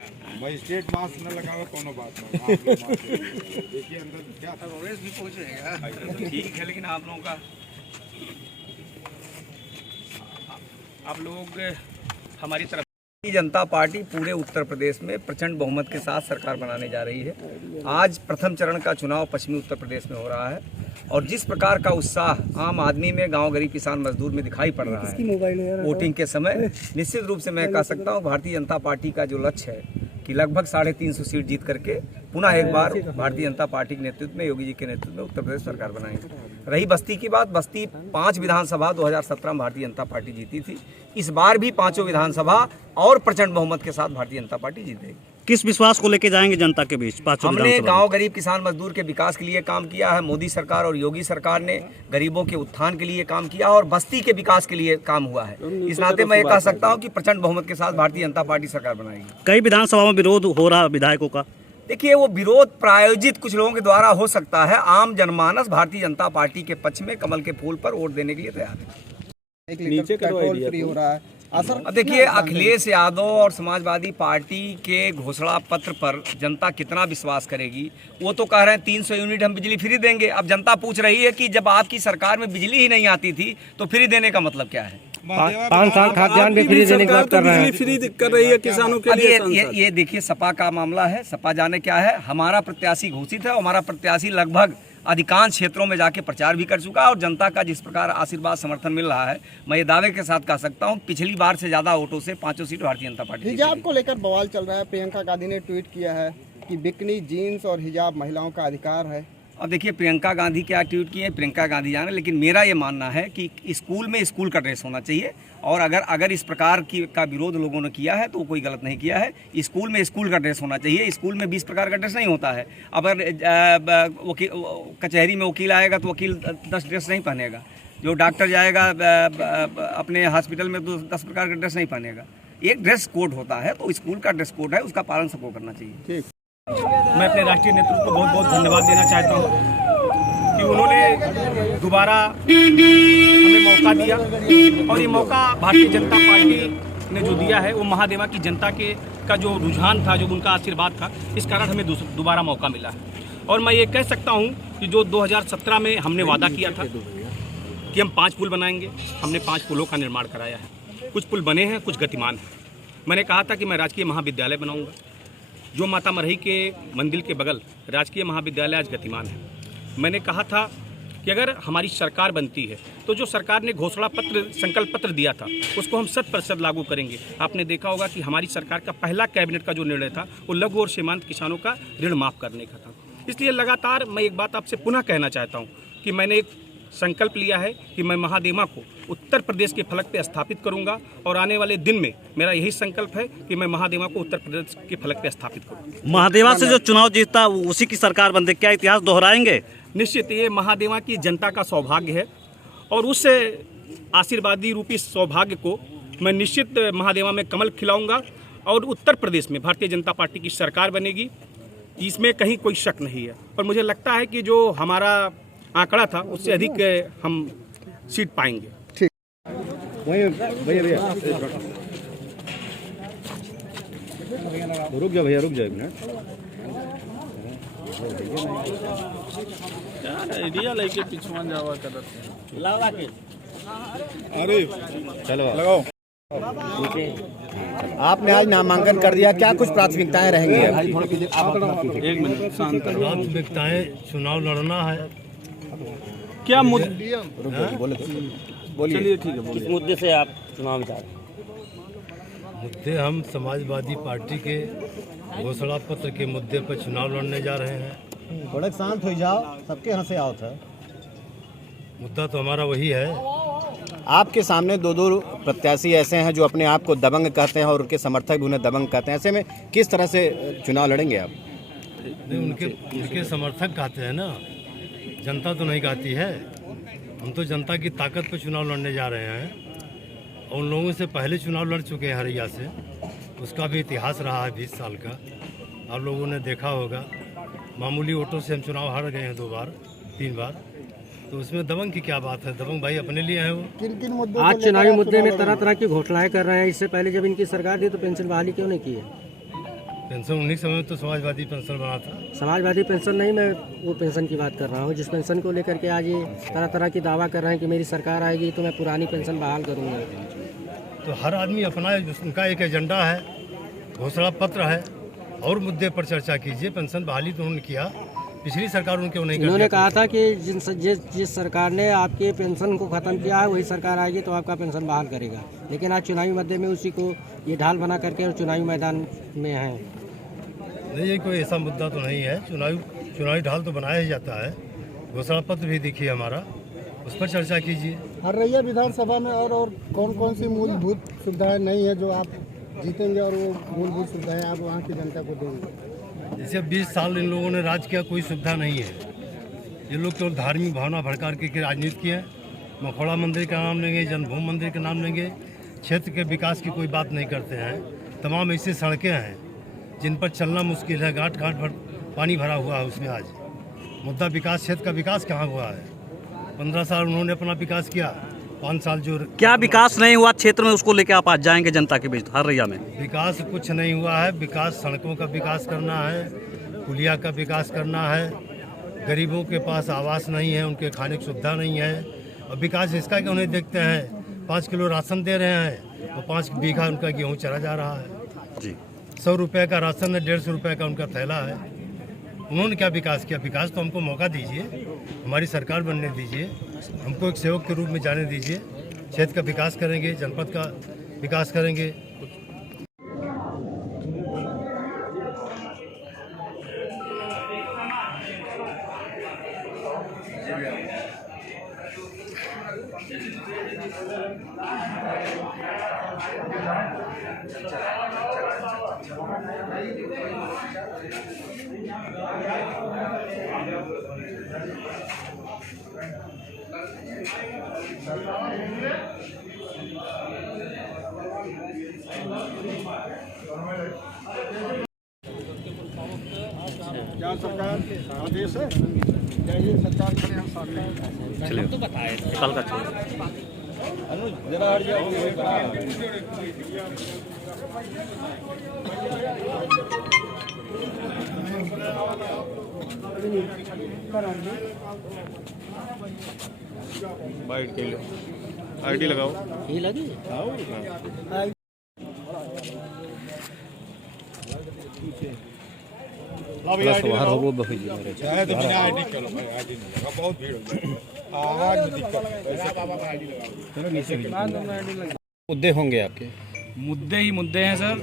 Magistrate mask न लगावे कोनो बात नहीं। आप लोग मास्क देखिए अंदर क्या रोवेश भी पहुंचेगा। ठीक है, लेकिन आप लोगों का आप लोग हमारी तरफ भारतीय जनता पार्टी पूरे उत्तर प्रदेश में प्रचंड बहुमत के साथ सरकार बनाने जा रही है। आज प्रथम चरण का चुनाव पश्चिमी उत्तर प्रदेश में हो रहा है और जिस प्रकार का उत्साह आम आदमी में, गांव गरीब किसान मजदूर में दिखाई पड़ रहा है वोटिंग के समय, निश्चित रूप से मैं कह सकता हूं भारतीय जनता पार्टी का जो लक्ष्य है कि लगभग 350 सीट जीत करके पुनः एक बार भारतीय जनता पार्टी के नेतृत्व में, योगी जी के नेतृत्व में उत्तर प्रदेश सरकार बनाएंगे। रही बस्ती की बात, बस्ती 5 विधानसभा 2017 में भारतीय जनता पार्टी जीती थी। इस बार भी 5 विधानसभा और प्रचंड बहुमत के साथ भारतीय जनता पार्टी जीतेगी। किस विश्वास को लेके जाएंगे जनता के बीच? हमने गांव गरीब किसान मजदूर के विकास के लिए काम किया है। मोदी सरकार और योगी सरकार ने गरीबों के उत्थान के लिए काम किया और बस्ती के विकास के लिए काम हुआ है। इस नाते मैं ये कह सकता हूं कि प्रचंड बहुमत के साथ भारतीय जनता पार्टी सरकार बनाएगी। कई विधानसभाओं में विरोध हो रहा विधायकों का। देखिए, वो विरोध प्रायोजित कुछ लोगों के द्वारा हो सकता है। आम जनमानस भारतीय जनता पार्टी के पक्ष में कमल के फूल पर वोट देने के लिए तैयार है। 1 लीटर पेट्रोल फ्री हो रहा है। अब देखिए, अखिलेश यादव और समाजवादी पार्टी के घोषणा पत्र पर जनता कितना विश्वास करेगी? वो तो कह रहे हैं 300 यूनिट हम बिजली फ्री देंगे। अब जनता पूछ रही है कि जब आपकी सरकार में बिजली ही नहीं आती थी तो फ्री देने का मतलब क्या है? 5 साल खाद्यान्न भी फ्री देने की बात कर रहे हैं। फ्री कर रही है किसानों के लिए। ये देखिए, सपा का मामला है। सपा जाने क्या है, हमारा प्रत्याशी घोषित है और हमारा प्रत्याशी लगभग अधिकांश क्षेत्रों में जाके प्रचार भी कर चुका है और जनता का जिस प्रकार आशीर्वाद समर्थन मिल रहा है, मैं ये दावे के साथ कह सकता हूं पिछली बार से ज्यादा वोटों से 5 सीट भारतीय जनता पार्टी। हिजाब को लेकर बवाल चल रहा है। प्रियंका गांधी ने ट्वीट किया है कि बिकनी जीन्स और हिजाब महिलाओं का अधिकार है। अब देखिए, प्रियंका गांधी क्या ट्वीट किए, प्रियंका गांधी जाने, लेकिन मेरा ये मानना है कि स्कूल में स्कूल का ड्रेस होना चाहिए और अगर इस प्रकार का विरोध लोगों ने किया है तो कोई गलत नहीं किया है। स्कूल में स्कूल का ड्रेस होना चाहिए। स्कूल में 20 प्रकार का ड्रेस नहीं होता है। अगर कचहरी में वकील आएगा तो वकील 10 ड्रेस नहीं पहनेगा। जो डॉक्टर जाएगा अपने हॉस्पिटल में तो 10 प्रकार का ड्रेस नहीं पहनेगा। एक ड्रेस कोड होता है, तो स्कूल का ड्रेस कोड है, उसका पालन सबको करना चाहिए। मैं अपने राष्ट्रीय नेतृत्व को बहुत बहुत धन्यवाद देना चाहता हूँ कि उन्होंने दोबारा हमें मौका दिया और ये मौका भारतीय जनता पार्टी ने जो दिया है वो महादेवा की जनता का जो रुझान था, जो उनका आशीर्वाद था, इस कारण हमें दोबारा मौका मिला है। और मैं ये कह सकता हूँ कि जो 2017 में हमने वादा किया था कि हम 5 पुल बनाएंगे, हमने 5 पुलों का निर्माण कराया है। कुछ पुल बने हैं, कुछ गतिमान हैं। मैंने कहा था कि मैं राजकीय महाविद्यालय बनाऊँगा। जो माता मरही के मंदिर के बगल राजकीय महाविद्यालय आज गतिमान है। मैंने कहा था कि अगर हमारी सरकार बनती है तो जो सरकार ने घोषणा पत्र, संकल्प पत्र दिया था, उसको हम 100% लागू करेंगे। आपने देखा होगा कि हमारी सरकार का पहला कैबिनेट का जो निर्णय था वो लघु और सीमांत किसानों का ऋण माफ़ करने का था। इसलिए लगातार मैं एक बात आपसे पुनः कहना चाहता हूँ कि मैंने एक संकल्प लिया है कि मैं महादेवा को उत्तर प्रदेश के फलक पे स्थापित करूंगा और आने वाले दिन में मेरा यही संकल्प है कि मैं महादेवा को उत्तर प्रदेश के फलक पे स्थापित करूंगा। महादेवा से जो चुनाव जीतता उसी की सरकार बनते, क्या इतिहास दोहराएंगे? निश्चित, ये महादेवा की जनता का सौभाग्य है और उस आशीर्वादी रूपी सौभाग्य को मैं निश्चित महादेवा में कमल खिलाऊंगा और उत्तर प्रदेश में भारतीय जनता पार्टी की सरकार बनेगी, इसमें कहीं कोई शक नहीं है। और मुझे लगता है कि जो हमारा आंकड़ा था उससे अधिक हम सीट पाएंगे। ठीक, भैया रुक जाओ, रुक जाओ एक मिनट। आइडिया लेके पिछवान जावा करते हैं। अरे चलो लगाओ। आपने आज नामांकन कर दिया, क्या कुछ प्राथमिकताएं रहेंगी? एक मिनट शांत। प्राथमिकताएं चुनाव लड़ना है। क्या मुद्दे? चलिए ठीक है, बोलिए। किस मुद्दे से आप चुनाव में जा रहे हैं? मुद्दे हम समाजवादी पार्टी के घोषणा पत्र के मुद्दे पर चुनाव लड़ने जा रहे हैं। थोड़ा शांत हो जाओ, सबके हंसे आओ था। मुद्दा तो हमारा वही है। आपके सामने 2 प्रत्याशी ऐसे हैं जो अपने आप को दबंग कहते हैं और उनके समर्थक भी उन्हें दबंग कहते हैं। ऐसे में किस तरह से चुनाव लड़ेंगे आप? उनके समर्थक कहते हैं ना, जनता तो नहीं कहती है। हम तो जनता की ताकत पर चुनाव लड़ने जा रहे हैं और उन लोगों से पहले चुनाव लड़ चुके हैं हरिया से, उसका भी इतिहास रहा है 20 साल का। आप लोगों ने देखा होगा, मामूली वोटों से हम चुनाव हार गए हैं 2 बार 3 बार, तो उसमें दबंग की क्या बात है? दबंग भाई अपने लिए है वो। किन मुद्दों आज चुनावी मुद्दे में तरह तरह की घोषणाएं कर रहे हैं। इससे पहले जब इनकी सरकार थी तो पेंशन बहाली क्यों नहीं की है? पेंशन उन्हीं समय में तो समाजवादी पेंशन बना था। समाजवादी पेंशन नहीं, मैं वो पेंशन की बात कर रहा हूँ जिस पेंशन को लेकर के आज ये तरह तरह की दावा कर रहे हैं कि मेरी सरकार आएगी तो मैं पुरानी पेंशन बहाल करूँगा। तो हर आदमी अपना उनका एक एजेंडा है, घोषणा पत्र है, और मुद्दे पर चर्चा कीजिए। पेंशन बहाली तो उन्होंने किया, पिछली सरकार उनको नहीं कर उन्होंने कहा था कि जिस सरकार ने आपके पेंशन को ख़त्म किया है वही सरकार आएगी तो आपका पेंशन बहाल करेगा, लेकिन आज चुनावी मुद्दे में उसी को ये ढाल बना करके और चुनावी मैदान में है। नहीं, ये कोई ऐसा मुद्दा तो नहीं है। चुनावी ढाल तो बनाया ही जाता है। घोषणा पत्र भी देखिए हमारा, उस पर चर्चा कीजिए। हरैया विधानसभा में और कौन कौन सी मूलभूत सुविधाएं नहीं है जो आप जीतेंगे और वो मूलभूत सुविधाएं आप वहाँ की जनता को देंगे? जैसे 20 साल इन लोगों ने राज किया, कोई सुविधा नहीं है। ये लोग तो धार्मिक भावना भड़का के राजनीति की है। मखौड़ा मंदिर का नाम लेंगे, जन्मभूमि मंदिर का नाम लेंगे, क्षेत्र के विकास की कोई बात नहीं करते हैं। तमाम ऐसी सड़कें हैं जिन पर चलना मुश्किल है, घाट घाट भर पानी भरा हुआ है उसमें। आज मुद्दा विकास, क्षेत्र का विकास कहाँ हुआ है? 15 साल उन्होंने अपना विकास किया, 5 साल जो क्या विकास नहीं हुआ क्षेत्र में, उसको लेकर आप आज जाएंगे जनता के बीच हरैया में? विकास कुछ नहीं हुआ है। विकास, सड़कों का विकास करना है, पुलिया का विकास करना है। गरीबों के पास आवास नहीं है, उनके खाने की सुविधा नहीं है। और विकास इसका कि उन्हें देखते हैं 5 किलो राशन दे रहे हैं और 5 बीघा उनका गेहूँ चला जा रहा है जी। 100 रुपये का राशन है, 150 रुपये का उनका थैला है। उन्होंने क्या विकास किया? विकास तो हमको मौका दीजिए, हमारी सरकार बनने दीजिए, हमको एक सेवक के रूप में जाने दीजिए। क्षेत्र का विकास करेंगे, जनपद का विकास करेंगे। क्या सरकार आदेश है? जाइए सरकार खड़े हम सामने। चलिए तो बताए कल का छोड़ जरा हट जाइए। बाइट के लिए आईडी लगाओ। ये लगी बाहर हो वो बहुत चाहे तो बिना आईडी चलो भाई, आईडी नहीं लगा, बहुत भीड़ हो आज में दिक्कत है। मुद्दे होंगे आपके? मुद्दे ही मुद्दे हैं सर।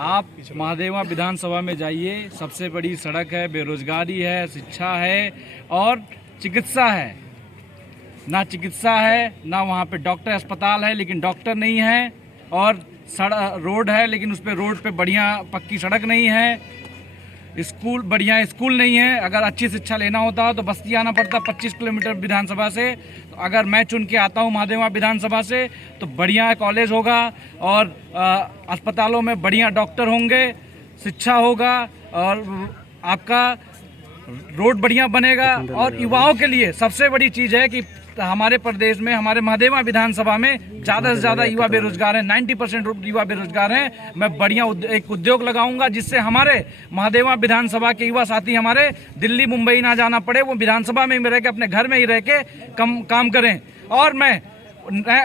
आप महादेवा विधानसभा में जाइए, सबसे बड़ी सड़क है, बेरोजगारी है, शिक्षा है और चिकित्सा है। ना चिकित्सा है, ना वहाँ पे डॉक्टर, अस्पताल है लेकिन डॉक्टर नहीं है, और रोड है लेकिन उस पर रोड पे बढ़िया पक्की सड़क नहीं है। स्कूल, बढ़िया स्कूल नहीं है। अगर अच्छी शिक्षा लेना होता तो बस्ती आना पड़ता 25 किलोमीटर विधानसभा से। तो अगर मैं चुन के आता हूँ महादेवा विधानसभा से तो बढ़िया कॉलेज होगा और अस्पतालों में बढ़िया डॉक्टर होंगे, शिक्षा होगा और आपका रोड बढ़िया बनेगा। और युवाओं के लिए सबसे बड़ी चीज़ है कि हमारे प्रदेश में, हमारे महादेवा विधानसभा में ज़्यादा से ज़्यादा युवा बेरोजगार हैं, 90% युवा बेरोजगार हैं। मैं बढ़िया एक उद्योग लगाऊंगा जिससे हमारे महादेवा विधानसभा के युवा साथी हमारे दिल्ली मुंबई ना जाना पड़े, वो विधानसभा में ही रह के, अपने घर में ही रह के काम करें। और मैं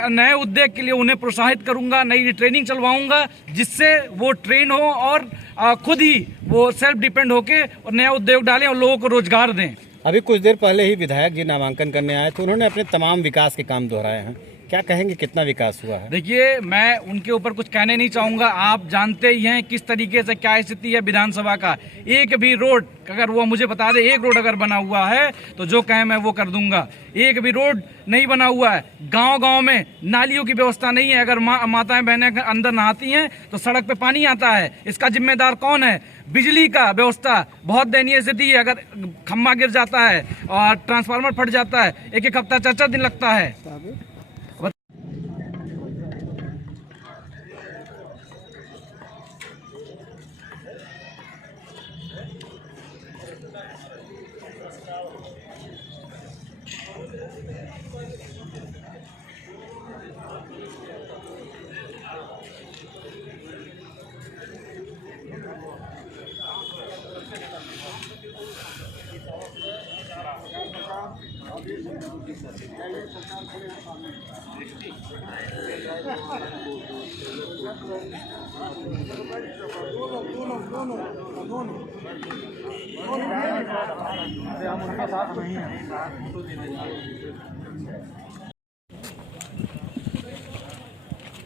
नए उद्योग के लिए उन्हें प्रोत्साहित करूंगा, नई ट्रेनिंग चलवाऊंगा जिससे वो ट्रेन हो और खुद ही वो सेल्फ डिपेंड होके और नया उद्योग डालें और लोगों को रोजगार दें। अभी कुछ देर पहले ही विधायक जी नामांकन करने आए तो उन्होंने अपने तमाम विकास के काम दोहराए हैं। क्या कहेंगे, कितना विकास हुआ है? देखिए, मैं उनके ऊपर कुछ कहने नहीं चाहूँगा। आप जानते ही हैं किस तरीके से क्या स्थिति है विधानसभा का। एक भी रोड अगर वो मुझे बता दे, एक रोड अगर बना हुआ है तो जो कहे मैं वो कर दूंगा। एक भी रोड नहीं बना हुआ है। गांव-गांव में नालियों की व्यवस्था नहीं है। अगर माताएं बहनें अंदर नहाती हैं तो सड़क पे पानी आता है। इसका जिम्मेदार कौन है? बिजली का व्यवस्था बहुत दयनीय स्थिति है। अगर खम्भा गिर जाता है और ट्रांसफार्मर फट जाता है, एक हफ्ता 4 दिन लगता है।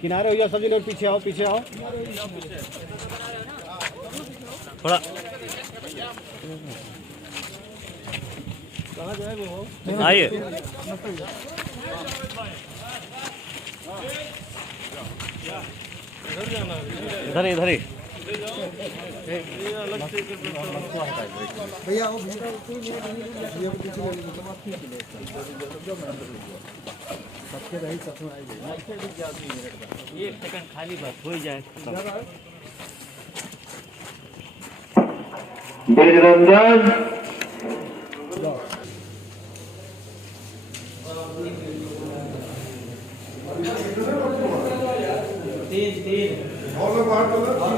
किनारे हो जाओ सभी लोग, पीछे आओ, पीछे आओ। थोड़ा आइए, इधर इधर ही। भैया वो सबके रही एक सेकंड खाली बस हो जाए।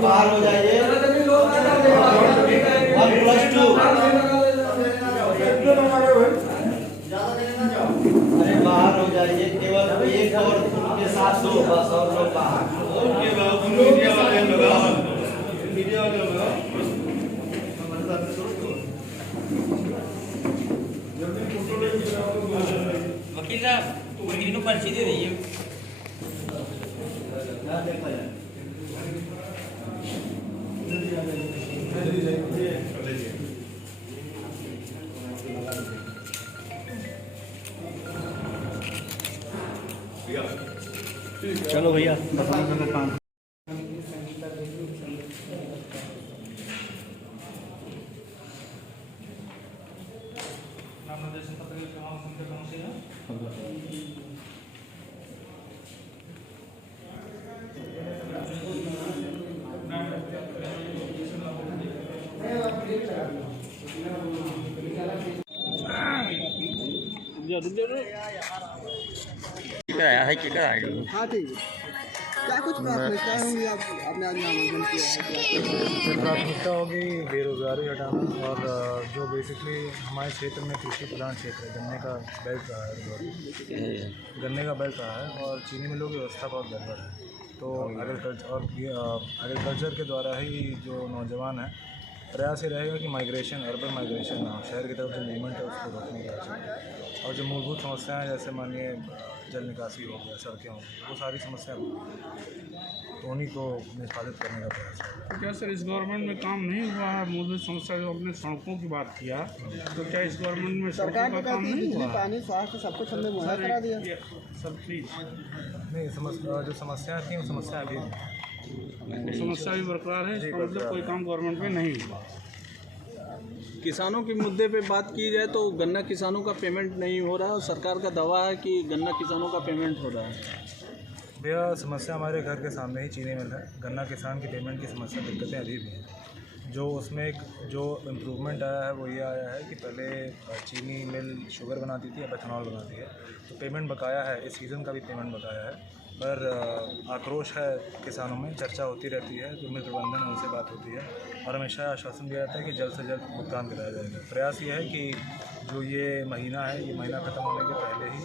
बाहर हो जाइए। अरे बाहर हो जाइए, केवल एक और के साथ दो बस, और लोग बाहर। वकील साहब वकील को पर्ची दे दीजिए। चलो भैया। हाँ ठीक है। क्या कुछ प्राथमिकताएं होंगी आपने आज नामांकन किया है? प्राथमिकता होगी बेरोजगारी हटाना, और जो बेसिकली हमारे क्षेत्र में कृषि प्रधान क्षेत्र है, गन्ने का बेल्ट रहा है, गन्ने का बेल्ट रहा है, और चीनी मिलों की व्यवस्था बहुत गड़बड़ है। तो एग्रीकल्चर के द्वारा ही जो नौजवान है, प्रयास ये रहेगा कि माइग्रेशन, अर्बन माइग्रेशन ना हो, शहर की तरफ जो मूवमेंट है उसको रोकने का चाहिए। और जो मूलभूत समस्याएं जैसे मानिए जल निकासी हो गया, सड़कें हो गई, वो सारी समस्याएं तो उन्हीं को निष्पादित करने का प्रयास है। क्या सर इस गवर्नमेंट में काम नहीं हुआ है? मूलभूत समस्या जो आपने सड़कों की बात किया, तो क्या इस गवर्नमेंट में सरकार सड़कों ने का काम नहीं हुआ? पानी, स्वास्थ्य सब कुछ हमने मुहैया करा दिया। सर प्लीज, नहीं, जो समस्याएं थी वो समस्याएं अभी समस्या भी बरकरार है, इसका मतलब कोई काम गवर्नमेंट में नहीं हुआ। किसानों के मुद्दे पे बात की जाए तो गन्ना किसानों का पेमेंट नहीं हो रहा है, और सरकार का दावा है कि गन्ना किसानों का पेमेंट हो रहा है। भैया समस्या हमारे घर के सामने ही चीनी मिल है, गन्ना किसान की पेमेंट की समस्या, दिक्कतें अभी भी हैं। जो उसमें एक जो इम्प्रूवमेंट आया है वो ये आया है कि पहले चीनी मिल शुगर बनाती थी, अब एथनॉल बनाती है, तो पेमेंट बकाया है, इस सीज़न का भी पेमेंट बकाया है। पर आक्रोश है किसानों में, चर्चा होती रहती है, जो मिल प्रबंधन है उनसे बात होती है, और हमेशा आश्वासन दिया जाता है कि जल्द से जल्द भुगतान कराया जाएगा। प्रयास ये है कि जो ये महीना है, ये महीना ख़त्म होने के पहले ही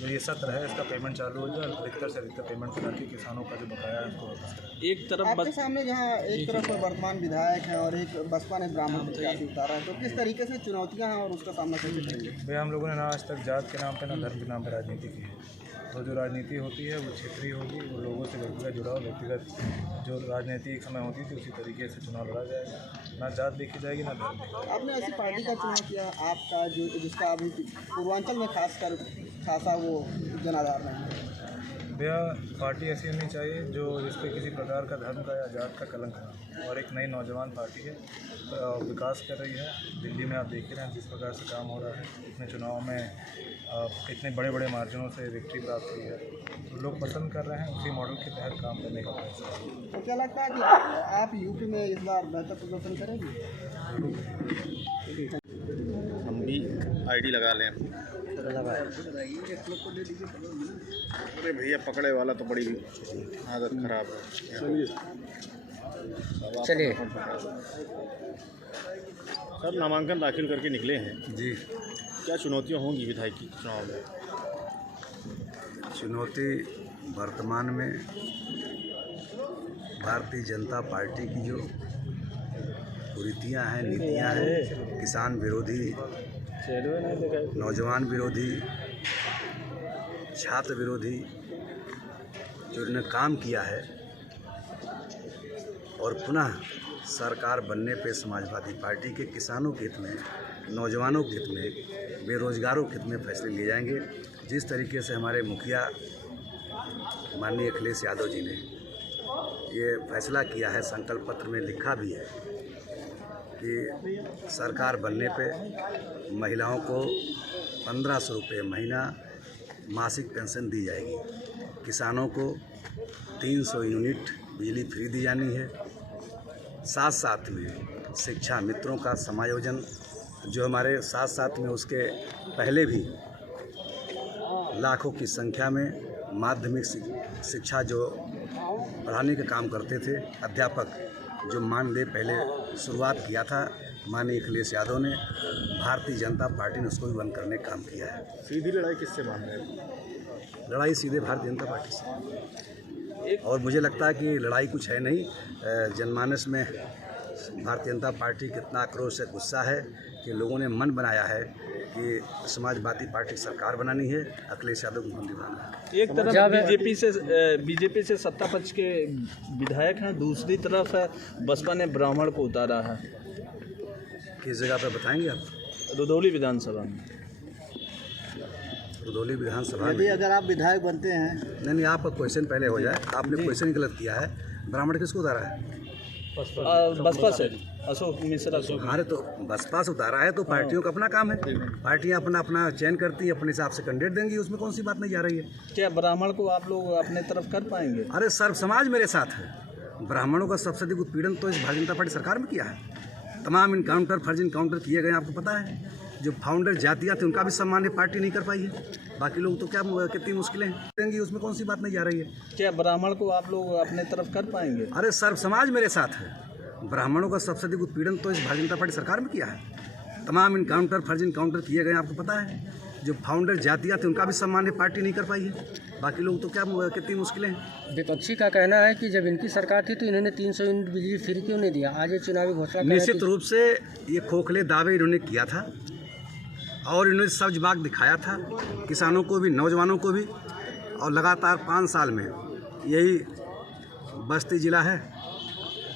जो ये सत्र है इसका पेमेंट चालू हो जाए, अधिकतर से अधिकतर पेमेंट करा के किसानों का जो बकाया है उसको वापस करें। एक तरफ आपके सामने जहाँ एक तरफ वर्तमान विधायक हैं और एक बसपा ने ब्राह्मण प्रत्याशी उतारा है, तो किस तरीके से चुनौतियाँ हैं और उसका सामना कैसे करेंगे? भैया हम लोगों ने ना आज तक जात के नाम पे ना धर्म के नाम पे राजनीति की है। तो जो राजनीति होती है वो क्षेत्रीय होगी, वो लोगों से व्यक्तिगत जुड़ाव, व्यक्तिगत जो राजनीति एक समय होती थी उसी तरीके से चुनाव लड़ा जाएगा, ना जात देखी जाएगी ना धर्म देखी जाएगी। आपने ऐसी पार्टी का चुनाव किया आपका जो जिसका अभी पूर्वांचल में खासकर खासा वो जनाधार नहीं है। भैया पार्टी ऐसी होनी चाहिए जो जिस पे किसी प्रकार का धर्म का या जात का कलंक ना हो, और एक नई नौजवान पार्टी है, विकास कर रही है। दिल्ली में आप देख रहे हैं जिस प्रकार से काम हो रहा है, इतने चुनाव में इतने बड़े बड़े मार्जिनों से विक्ट्री प्राप्त हुई है, तो लोग पसंद कर रहे हैं, उसी मॉडल के तहत काम करने का प्रयास है। तो क्या लगता है कि आप यूपी में इस बार बेहतर प्रदर्शन करेंगे? हम भी आईडी लगा लें। अरे भैया पकड़े वाला तो बड़ी आदत खराब है। चलिए सर नामांकन दाखिल करके निकले हैं जी, क्या चुनौतियां होंगी विधायक चुनाव में? चुनौती वर्तमान में भारतीय जनता पार्टी की जो कुरीतियाँ हैं, नीतियाँ हैं, किसान विरोधी, नौजवान विरोधी, छात्र विरोधी जो इन्होंने काम किया है और पुनः सरकार बनने पे समाजवादी पार्टी के किसानों के हित में, नौजवानों के हित में, बेरोजगारों के हित में फैसले लिए जाएंगे। जिस तरीके से हमारे मुखिया माननीय अखिलेश यादव जी ने ये फैसला किया है, संकल्प पत्र में लिखा भी है कि सरकार बनने पे महिलाओं को 1500 रुपये महीना मासिक पेंशन दी जाएगी, किसानों को 300 यूनिट बिजली फ्री दी जानी है, साथ साथ में शिक्षा मित्रों का समायोजन जो हमारे साथ साथ में उसके पहले भी लाखों की संख्या में माध्यमिक शिक्षा जो पढ़ाने का काम करते थे, अध्यापक जो मानदेय पहले शुरुआत किया था माननीय अखिलेश यादव ने, भारतीय जनता पार्टी ने उसको भी बंद करने का काम किया है। सीधी लड़ाई किससे मान रहे हैं? लड़ाई सीधे भारतीय जनता पार्टी से, और मुझे लगता है कि लड़ाई कुछ है नहीं। जनमानस में भारतीय जनता पार्टी कितना आक्रोश है, गुस्सा है कि लोगों ने मन बनाया है कि समाजवादी पार्टी की सरकार बनानी है, अखिलेश यादव को निभाना है। एक तरफ बीजेपी से सत्ता पक्ष के विधायक हैं, दूसरी तरफ बसपा ने ब्राह्मण को उतारा है। किस जगह पर बताएंगे आप? रुधौली विधानसभा में। रुधौली विधानसभा यदि अगर आप विधायक बनते हैं, नहीं आपका क्वेश्चन पहले हो जाए। आपने क्वेश्चन गलत किया है। ब्राह्मण किसको उतारा है? बसपा से अशोक मिश्रा। हमारे तो बसपा से उतारा है तो पार्टियों का अपना काम है, पार्टियां अपना अपना चयन करती हैं, अपने हिसाब से कैंडिडेट देंगी, उसमें कौन सी बात नहीं जा रही है। क्या ब्राह्मण को आप लोग अपने तरफ कर पाएंगे? अरे सर्व समाज मेरे साथ है। ब्राह्मणों का सबसे अधिक उत्पीड़न तो इस भारतीय जनता पार्टी सरकार में किया है। तमाम इनकाउंटर, फर्जी इनकाउंटर किए गए, आपको पता है। जो फाउंडर जातियाँ थी उनका भी सम्मान ये पार्टी नहीं कर पाई है। बाकी लोग तो क्या कितनी मुश्किलें देंगी, उसमें कौन सी बात नहीं जा रही है। क्या ब्राह्मण को आप लोग अपने तरफ कर पाएंगे? अरे सर्व समाज मेरे साथ है। ब्राह्मणों का सबसे अधिक उत्पीड़न तो इस भारतीय जनता पार्टी सरकार में किया है। तमाम इनकाउंटर, फर्जी इनकाउंटर किए गए, आपको पता है। जो फाउंडर जातियाँ थी उनका भी सम्मान ये पार्टी नहीं कर पाई है। बाकी लोग तो क्या कितनी मुश्किलें हैं। विपक्षी का कहना है कि जब इनकी सरकार थी तो इन्होंने 300 यूनिट बिजली फ्री क्यों नहीं दिया? आज ये चुनावी घोषणा निश्चित रूप से ये खोखले दावे इन्होंने किया था और इन्होंने सब्ज बाग दिखाया था किसानों को भी, नौजवानों को भी। और लगातार 5 साल में यही बस्ती जिला है,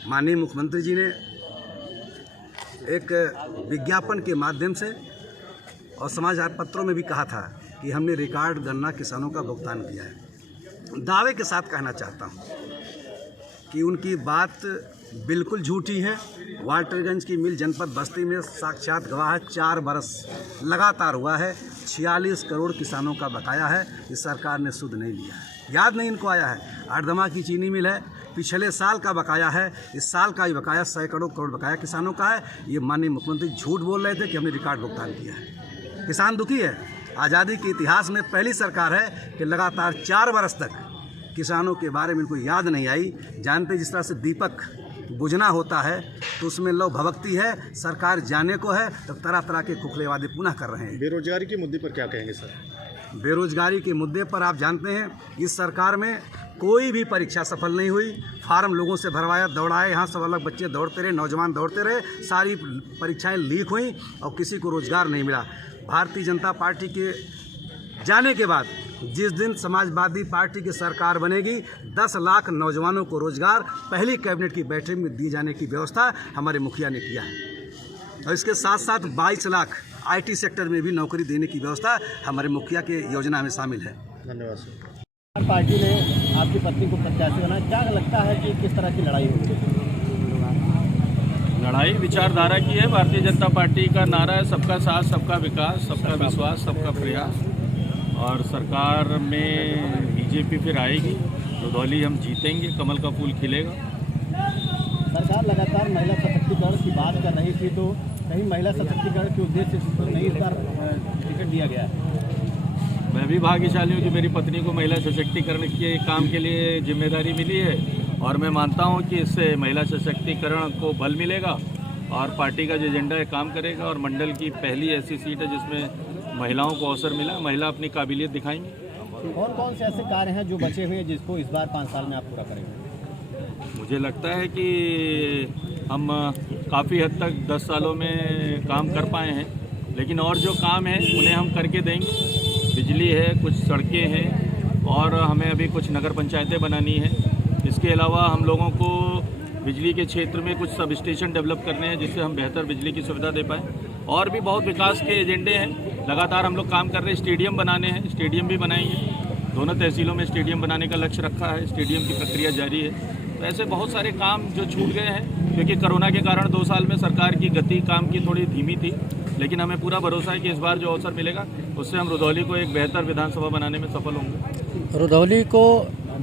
माननीय मुख्यमंत्री जी ने एक विज्ञापन के माध्यम से और समाचार पत्रों में भी कहा था कि हमने रिकॉर्ड गन्ना किसानों का भुगतान किया है। दावे के साथ कहना चाहता हूँ कि उनकी बात बिल्कुल झूठी है। वाल्टरगंज की मिल जनपद बस्ती में साक्षात गवाह है, 4 बरस लगातार हुआ है, 46 करोड़ किसानों का बकाया है, इस सरकार ने सुध नहीं लिया है। याद नहीं इनको आया है। आठदमा की चीनी मिल है, पिछले साल का बकाया है, इस साल का ही बकाया सैकड़ों करोड़ बकाया किसानों का है। ये माननीय मुख्यमंत्री झूठ बोल रहे थे कि हमने रिकॉर्ड भुगतान किया है। किसान दुखी है। आज़ादी के इतिहास में पहली सरकार है कि लगातार 4 बरस तक किसानों के बारे में इनको याद नहीं आई। जानते जिस तरह से दीपक बुझना होता है तो उसमें लौ भभकती है। सरकार जाने को है तो तरह तरह के खुखले वादे पुनः कर रहे हैं। बेरोजगारी के मुद्दे पर क्या कहेंगे सर? बेरोजगारी के मुद्दे पर आप जानते हैं इस सरकार में कोई भी परीक्षा सफल नहीं हुई। फार्म लोगों से भरवाया, दौड़ाए, यहाँ सब अलग बच्चे दौड़ते रहे, नौजवान दौड़ते रहे, सारी परीक्षाएं लीक हुई और किसी को रोजगार नहीं मिला। भारतीय जनता पार्टी के जाने के बाद जिस दिन समाजवादी पार्टी की सरकार बनेगी 10 लाख नौजवानों को रोजगार पहली कैबिनेट की बैठक में दिए जाने की व्यवस्था हमारे मुखिया ने किया है। और इसके साथ साथ 22 लाख IT सेक्टर में भी नौकरी देने की व्यवस्था हमारे मुखिया के योजना में शामिल है। धन्यवाद सर। पार्टी ने आपकी पत्नी को प्रत्याशी बनाया, क्या लगता है कि किस तरह की लड़ाई होगी? लड़ाई विचारधारा की है। भारतीय जनता पार्टी का नारा है सबका साथ, सबका विकास, सबका विश्वास, सबका प्रयास। और सरकार में बीजेपी फिर आएगी, रुधौली हम जीतेंगे, कमल का फूल खिलेगा। सरकार लगातार महिला सशक्तिकरण की बात कर रही थी, तो कहीं महिला सशक्तिकरण के उद्देश्य से नहीं इस बार टिकट दिया गया है? मैं भी भाग्यशाली हूँ कि मेरी पत्नी को महिला सशक्तिकरण के काम के लिए जिम्मेदारी मिली है और मैं मानता हूँ कि इससे महिला सशक्तिकरण को बल मिलेगा और पार्टी का जो एजेंडा है काम करेगा। और मंडल की पहली ऐसी सीट है जिसमें महिलाओं को अवसर मिला, महिला अपनी काबिलियत दिखाएंगी। कौन कौन से ऐसे कार्य हैं जो बचे हुए हैं जिसको इस बार 5 साल में आप पूरा करेंगे? मुझे लगता है कि हम काफ़ी हद तक 10 सालों में काम कर पाए हैं, लेकिन और जो काम है उन्हें हम करके देंगे। बिजली है, कुछ सड़कें हैं और हमें अभी कुछ नगर पंचायतें बनानी है। इसके अलावा हम लोगों को बिजली के क्षेत्र में कुछ सब स्टेशन डेवलप करने हैं जिससे हम बेहतर बिजली की सुविधा दे पाएँ। और भी बहुत विकास के एजेंडे हैं, लगातार हम लोग काम कर रहे हैं। स्टेडियम बनाने हैं, स्टेडियम भी बनाएंगे। दोनों तहसीलों में स्टेडियम बनाने का लक्ष्य रखा है, स्टेडियम की प्रक्रिया जारी है। तो ऐसे बहुत सारे काम जो छूट गए हैं, क्योंकि कोरोना के कारण 2 साल में सरकार की गति काम की थोड़ी धीमी थी, लेकिन हमें पूरा भरोसा है कि इस बार जो अवसर मिलेगा उससे हम रुधौली को एक बेहतर विधानसभा बनाने में सफल होंगे। रुधौली को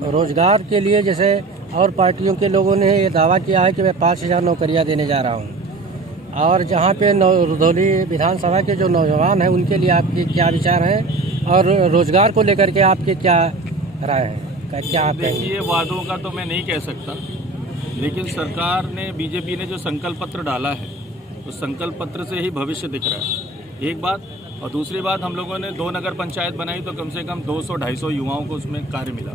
रोजगार के लिए जैसे और पार्टियों के लोगों ने ये दावा किया है कि मैं 5000 नौकरियां देने जा रहा हूं, और जहां पे रुधौली विधानसभा के जो नौजवान हैं उनके लिए आपके क्या विचार हैं और रोजगार को लेकर के आपके क्या राय है? क्या आप देखिए, वादों का तो मैं नहीं कह सकता, लेकिन सरकार ने, बीजेपी ने जो संकल्प पत्र डाला है उस संकल्प पत्र से ही भविष्य दिख रहा है, एक बात। और दूसरी बात, हम लोगों ने 2 नगर पंचायत बनाई तो कम से कम 200-250 युवाओं को उसमें कार्य मिला।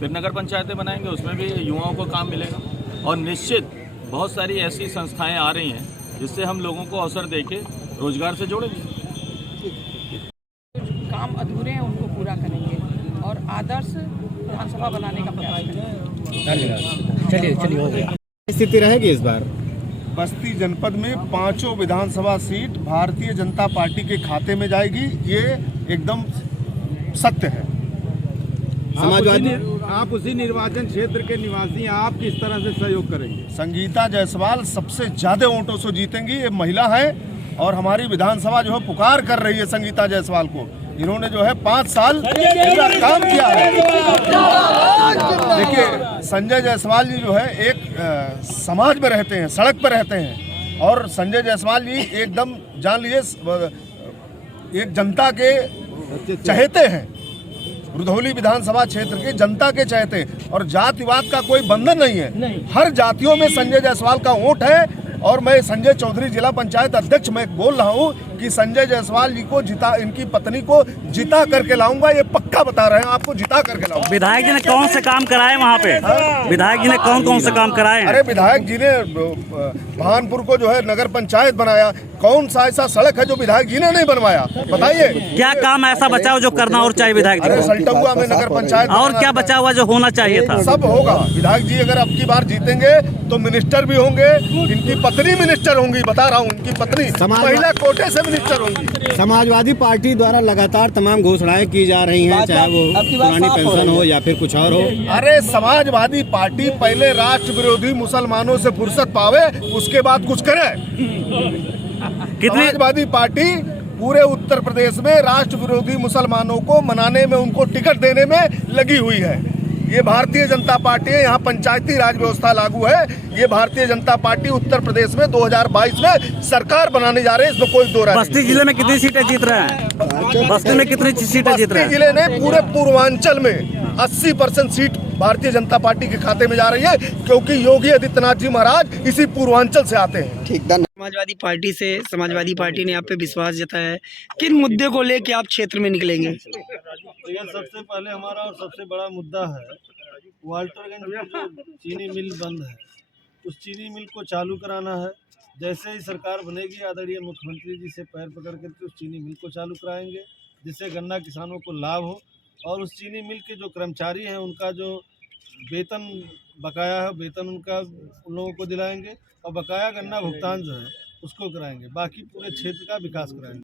फिर नगर पंचायतें बनाएंगे, उसमें भी युवाओं को काम मिलेगा। और निश्चित बहुत सारी ऐसी संस्थाएं आ रही हैं जिससे हम लोगों को अवसर देके रोजगार से जोड़ेंगे। काम अधूरे हैं उनको पूरा करेंगे और आदर्श विधानसभा बनाने का प्रयास करेंगे। चलिए हो गया। स्थिति रहेगी इस बार? बस्ती जनपद में 5 विधानसभा सीट भारतीय जनता पार्टी के खाते में जाएगी, ये एकदम सत्य है। आप उसी निर्वाचन क्षेत्र के निवासी हैं, आप किस तरह से सहयोग करेंगे? संगीता जायसवाल सबसे ज्यादा वोटों से जीतेंगी। ये महिला है और हमारी विधानसभा जो है पुकार कर रही है संगीता जायसवाल को। इन्होंने जो है 5 साल पूरा काम किया है। देखिए, संजय जायसवाल जी जो है एक समाज में रहते हैं, सड़क पर रहते हैं, और संजय जायसवाल जी एकदम जान लीजिए एक जनता के चहेते हैं, रुधौली विधानसभा क्षेत्र के जनता के चहेते हैं। और जातिवाद का कोई बंधन नहीं है, हर जातियों में संजय जायसवाल का वोट है। और मैं संजय चौधरी जिला पंचायत अध्यक्ष मैं बोल रहा हूं कि संजय जायसवाल जी को जिता, इनकी पत्नी को जिता करके लाऊंगा, ये पक्का बता रहे हैं आपको, जिता करके लाऊंगा। विधायक जी ने कौन से काम कराए वहाँ पे? विधायक जी ने कौन से काम कराए हैं? अरे विधायक जी ने भानपुर को जो है नगर पंचायत बनाया। कौन सा ऐसा सड़क है जो विधायक जी ने नहीं बनवाया, बताइए? क्या काम ऐसा बचा हुआ जो करना और चाहिए विधायक जी? अरे सल्टुआ में नगर पंचायत और क्या बचा हुआ जो होना चाहिए था? सब होगा। विधायक जी अगर अब की बार जीतेंगे तो मिनिस्टर भी होंगे, इनकी पत्नी मिनिस्टर होंगी, बता रहा हूँ, इनकी पत्नी महिला कोटे से मिनिस्टर होंगी। समाजवादी पार्टी द्वारा लगातार तमाम घोषणाएं की जा रही हैं, चाहे वो पुरानी पेंशन हो या फिर कुछ और हो। अरे समाजवादी पार्टी पहले राष्ट्र विरोधी मुसलमानों से फुर्सत पावे, उसके बाद कुछ करे। समाजवादी पार्टी पूरे उत्तर प्रदेश में राष्ट्र विरोधी मुसलमानों को मनाने में, उनको टिकट देने में लगी हुई है। ये भारतीय जनता पार्टी है, यहाँ पंचायती राज व्यवस्था लागू है। ये भारतीय जनता पार्टी उत्तर प्रदेश में 2022 में सरकार बनाने जा रहे हैं, इसमें कोई दो राय नहीं। बस्ती जिले में कितनी सीटें जीत रहे हैं? बस्ती में कितनी सीटें जीत रहे हैं? जिले ने पूरे पूर्वांचल में 80% सीट भारतीय जनता पार्टी के खाते में जा रही है, क्योंकि योगी आदित्यनाथ जी महाराज इसी पूर्वांचल से आते हैं। ठीक। समाजवादी पार्टी ने आप पे विश्वास जताया है, किन मुद्दे को लेके आप क्षेत्र में निकलेंगे? यह सबसे पहले हमारा और सबसे बड़ा मुद्दा है वाल्टरगंज में जो चीनी मिल बंद है, उस चीनी मिल को चालू कराना है। जैसे ही सरकार बनेगी, आदरणीय मुख्यमंत्री जी से पैर पकड़ करके उस चीनी मिल को चालू कराएंगे, जिससे गन्ना किसानों को लाभ हो। और उस चीनी मिल के जो कर्मचारी हैं उनका जो वेतन बकाया है, वेतन उनका उन लोगों को दिलाएंगे, और बकाया गन्ना भुगतान जो है उसको कराएंगे। बाकी पूरे क्षेत्र का विकास कराएंगे।